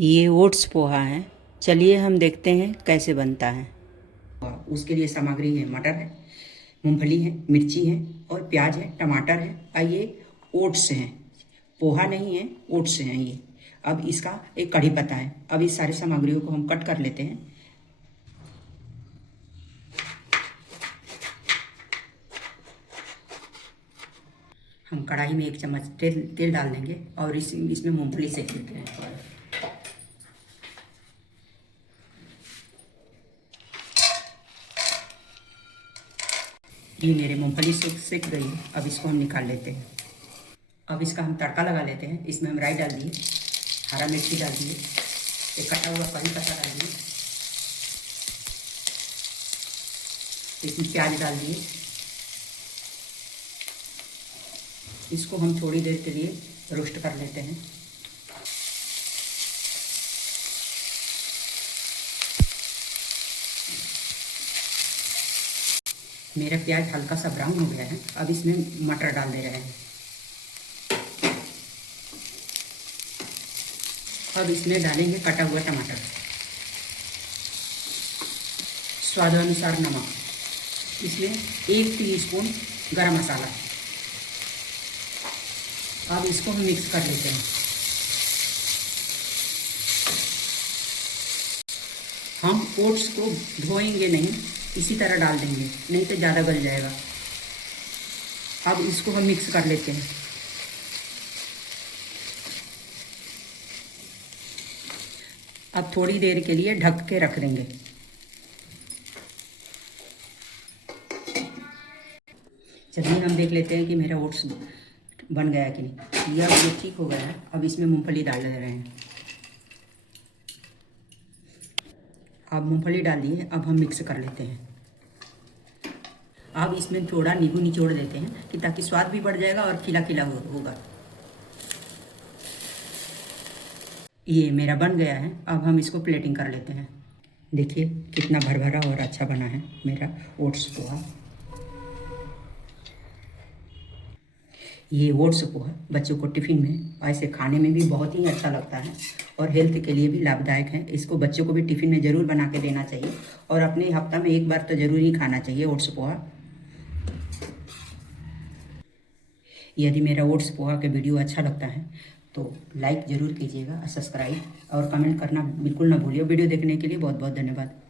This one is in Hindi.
ये ओट्स पोहा है। चलिए हम देखते हैं कैसे बनता है। उसके लिए सामग्री है, मटर है, मूंगफली है, मिर्ची है और प्याज है, टमाटर है और ये ओट्स हैं। पोहा नहीं है, ओट्स हैं ये। अब इसका एक कढ़ी पत्ता है। अब इस सारी सामग्रियों को हम कट कर लेते हैं। हम कढ़ाई में 1 चम्मच तेल डाल देंगे और इसमें मूंगफली सेक देते हैं। ये मेरे मूंगफली सेक गई है। अब इसको हम निकाल लेते हैं। अब इसका हम तड़का लगा लेते हैं। इसमें हम राई डाल दिए, हरा मिर्ची डाल दिए, एक कटा हुआ करी पत्ता डाल दिए, इसमें प्याज डाल दिए। इसको हम थोड़ी देर के लिए रोस्ट कर लेते हैं। मेरा प्याज हल्का सा ब्राउन हो गया है। अब इसमें मटर डाल दे रहे हैं। अब इसमें डालेंगे कटा हुआ टमाटर, स्वाद अनुसार नमक, इसमें 1 टीस्पून गरम मसाला। अब इसको हम मिक्स कर लेते हैं। हम ओट्स को धोएंगे नहीं, इसी तरह डाल देंगे, नहीं तो ज़्यादा गल जाएगा। अब इसको हम मिक्स कर लेते हैं। अब थोड़ी देर के लिए ढक के रख देंगे। चलिए हम देख लेते हैं कि मेरा ओट्स बन गया कि नहीं। यह अब ये ठीक हो गया है। अब इसमें मूंगफली डाल दे रहे हैं। अब मूंगफली डाल दिए। अब हम मिक्स कर लेते हैं। अब इसमें थोड़ा नींबू निचोड़ देते हैं कि ताकि स्वाद भी बढ़ जाएगा और खिला खिला होगा। ये मेरा बन गया है। अब हम इसको प्लेटिंग कर लेते हैं। देखिए कितना भरभरा और अच्छा बना है मेरा ओट्स पोहा। ये ओट्स पोहा बच्चों को टिफ़िन में ऐसे खाने में भी बहुत ही अच्छा लगता है और हेल्थ के लिए भी लाभदायक है। इसको बच्चों को भी टिफ़िन में ज़रूर बना के देना चाहिए और अपने हफ्ता में 1 बार तो ज़रूर ही खाना चाहिए ओट्स पोहा। यदि मेरा ओट्स पोहा का वीडियो अच्छा लगता है तो लाइक ज़रूर कीजिएगा, सब्सक्राइब और कमेंट करना बिल्कुल ना भूलिए। वीडियो देखने के लिए बहुत बहुत धन्यवाद।